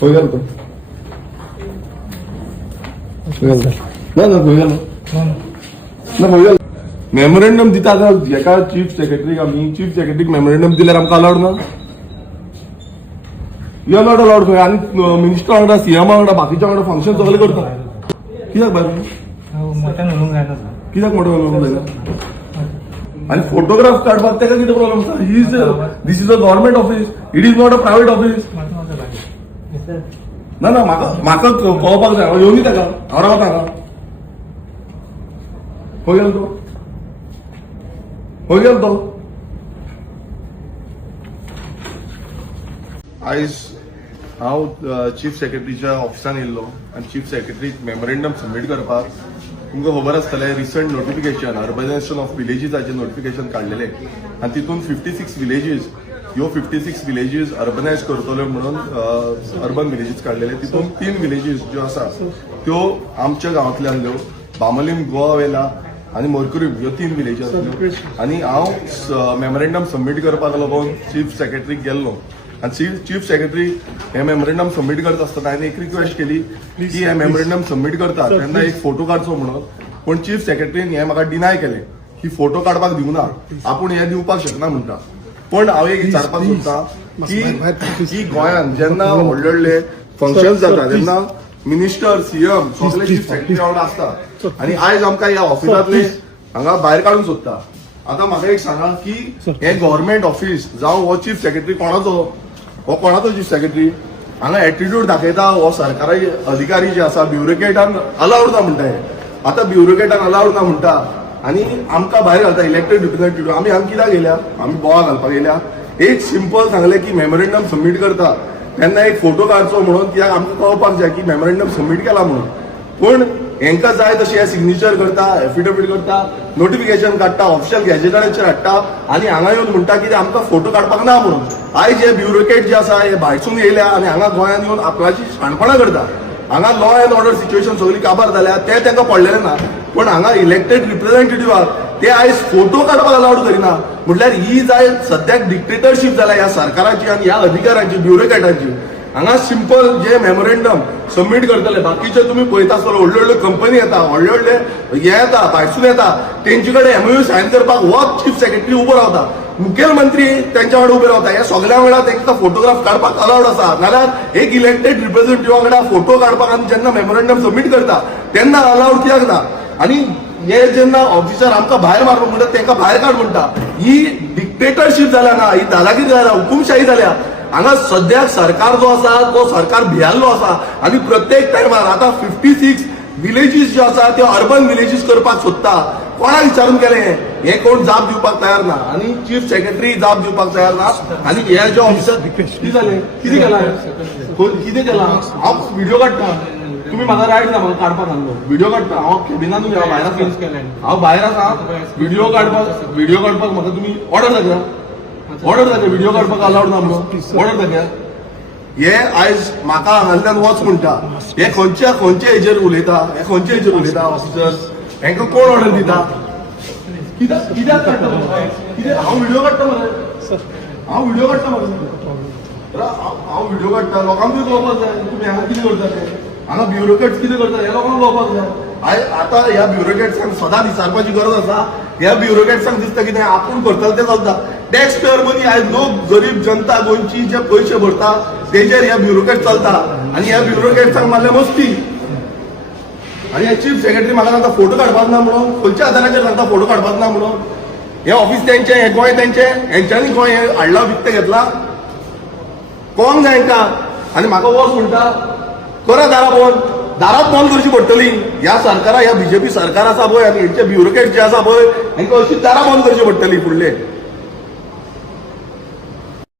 खंय गेलो ना ना खंय गेलो ना खंय गेलो मेमोरेंडम दिता एका चीफ सेक्रेटरीक आमी चीफ सेक्रेटरीक मेमोरेंडम दिल्यार आमकां अलाउड ना यू नॉट अलाउड खंय आनी मिनिस्टर वांगडा सीएम वांगडा बाकीच्या वांगडा फंक्शन सगळे करता कित्याक भायर कित्याक मोठो उलोवंक जायना आणि फोटोग्राफ काढपाक तेका कितें प्रॉब्लेम आसा he is this is a government office it is not a private office ना ना म्हाका कळपाक जाय हांव येवनी तेका हांव रावता हांगा खंय गेलो तो खंय गेलो तो आयज हांव चीफ सेक्रेटरीच्या ऑफिसान येयल्लो आनी चीफ सेक्रेटरीक मेमोरेंडम सबमीट करपाक तुमकां खबर आसतलें रिसंट नोटिफिकेशन अर्बनायझेशन ऑफ विलेजीसाचें नोटिफिकेशन काडलेलें आनी तितून 56 विलेजीस ह्यो 56 विलेजीस अर्बनायज करतल्यो म्हणून अर्बन विलेजीस काडलेले तितून 3 विलेजीस ज्यो आसा त्यो आमच्या गांवांतल्यो बामलिम गोवावेला आनी मोरकुरीम ह्यो 3 विलेजी आसल्यो आनी हांव मेमोरेंडम सबमीट करपाक लागून चीफ सेक्रेटरीक गेल्लो आनी चीफ सेक्रेटरी हे मेमोरेंडम सबमीट करता आसतना हांवें एक रिक्वेस्ट केली की हे मेमोरेंडम सबमीट करता तेन्ना एक फोटो काडचो म्हणून पूण चीफ सेक्रेटरीन हे म्हाका डिनाय केलें की फोटो काडपाक दिवना आपूण हे दिवपाक शकना म्हणटा पण हांव एक विचारपाक सोदतां की गोंयांत जेन्ना व्हडले व्हडले फंक्शन्स जाता तेन्ना मिनिस्टर सीएम सगळे चीफ सेक्रेटरी वांगडा आसता आनी आयज आमकां ह्या ऑफिसांतले हांगा भायर काडून सोदता आतां म्हाका एक सांगा की हे गव्हर्नमेंट ऑफिस जावं हो चीफ सेक्रेटरी कोणाचो चीफ सेक्रेटरी हांगा एटिट्यूड दाखयता हो सरकारी अधिकारी जे आसा ब्युरोक्रेटान अलाउड ना म्हणटा हे आतां ब्युरोक्रेटान अलाउड ना म्हणटा आनी आमकां भायर घालता इलेक्टेड रिप्रेझेंटेटिव्ह आमी हांगा कित्याक गेल्या आमी बोवाळ घालपाक गेल्या एक सिंपल सांगलें की मेमोरेंडम सबमीट करता तेन्ना एक फोटो काडचो म्हणून कित्याक आमकां कळपाक जाय की मेमोरेंडम सबमीट केला म्हणून पूण हेंकां जाय तशी हे सिग्नेचर करता एफिडेविट करता नोटिफिकेशन काडटा ऑफिशियल गॅजेटाचेर हाडटा आनी हांगा येवन म्हणटा की आमकां फोटो काडपाक ना म्हणून आयज हे ब्युरोक्रेट जे आसा हे भायरसून येयल्या आनी हांगा गोंयांत येवन आपणाची शाणपणां करता हांगा लॉ एंड ऑर्डर सिच्युएशन सगळी काबार जाल्या ते तांकां पडलेलें ना पूण हांगा इलेक्टेड रिप्रेझेंटेटिव्हाक ते आयज फोटो काडपाक अलाउड करिना म्हटल्यार ही जाय सद्याक डिक्टेटरशीप जाल्या ह्या सरकाराची आनी ह्या अधिकाऱ्यांची ब्युरोक्रेटांची हांगा सिंपल जे मेमोरेंडम सबमीट करतले बाकीचे तुम्ही पळयता आसतलो व्हडल्यो व्हडल्यो कंपनी येता व्हडले व्हडले हे येता भायरसून येता तेंचे कडेन एमओयू सायन करपाक हो चीफ सेक्रेटरी उबो रावता मुखेलमंत्री त्यांच्या वांगडा उबे रावता ह्या सगळ्या वेळार तांकां फोटोग्राफ काडपाक अलाउड आसा नाल्यार एक इलेक्टेड रिप्रेझेंटेटिव्हा वांगडा फोटो काडपाक आनी जेन्ना मेमोरेंडम सबमीट करता तेन्ना अलाउड कित्याक ना आनी हे जेन्ना ऑफिसर आमकां भायर मारप म्हणटा तांकां भायर काड म्हणटा ही डिक्टेटरशीप जाल्या ना ही दादागिरी जाल्या हुकुमशाही जाल्या हांगा सद्याक सरकार जो आसा तो सरकार भियाल्लो आसा आनी प्रत्येक टायमार आतां 56 विलेजीस ज्यो आसा त्यो अर्बन विलेजीस करपाक सोदता कोणाक विचारून केलें हे कोण जाप दिवपाक तयार ना आनी चीफ सेक्रेटरी जाप दिवपाक तयार ना आनी हे जे ऑफिसर कितें जालें कितें केलां कितें केलां हांव व्हिडिओ काडटा तुम्ही म्हाका रायट ना म्हाका काडपाक सांगलो व्हिडिओ काडटा हांव केबिनान भायर आसा हांव भायर आसा व्हिडिओ काडपाक म्हाका तुमी ऑर्डर दाखया व्हिडिओ काडपाक अलाउड ना म्हणून ऑर्डर दाखया हे आयज म्हाका हांगांतल्यान वच म्हणटा हे खंयच्या हेजेर उलयता हे खंयच्या हेजेर उलयता ऑफिसर्स हेंकां कोण ऑर्डर दिता कित्याक काडटा कित्याक हांव व्हिडिओ काडटा मरे हांव व्हिडिओ काडटा लोकांकूय कळपाक जाय तुमी हांगा कितें करता ते हांगा ब्युरोक्रेट्स कितें करता हे लोकांक कळपाक जाय आतां ह्या ब्युरोक्रेट्सांक सदां विचारपाची गरज आसा ह्या ब्युरोक्रेट्सांक दिसता कितें आपूण करतले तें चलता टॅक्स पेयर मनी आयज लोक गरीब जनता गोंयची जे पयशे भरता तेजेर ह्या ब्युरोक्रेट चलता आनी ह्या ब्युरोक्रेट्सांक मारले मस्ती आनी हे चीफ सेक्रेटरी म्हाका सांगता फोटो काडपाक ना म्हणून खंयच्या आदाराचेर सांगता फोटो काडपाक ना म्हणून हे ऑफिस तेंचें हे गोंय तेंचें हेंच्यांनी गोंय हे हाडला विकतें घेतला कोण जाय हांकां आनी म्हाका वच म्हणटा करा दारात बंद करची पडटली ह्या सरकारा ह्या बीजेपी सरकार आसा पळय आनी हेंचे ब्युरोक्रेट जे आसा पळय हांकां अशीच दारां बंद करची पडटली फुडले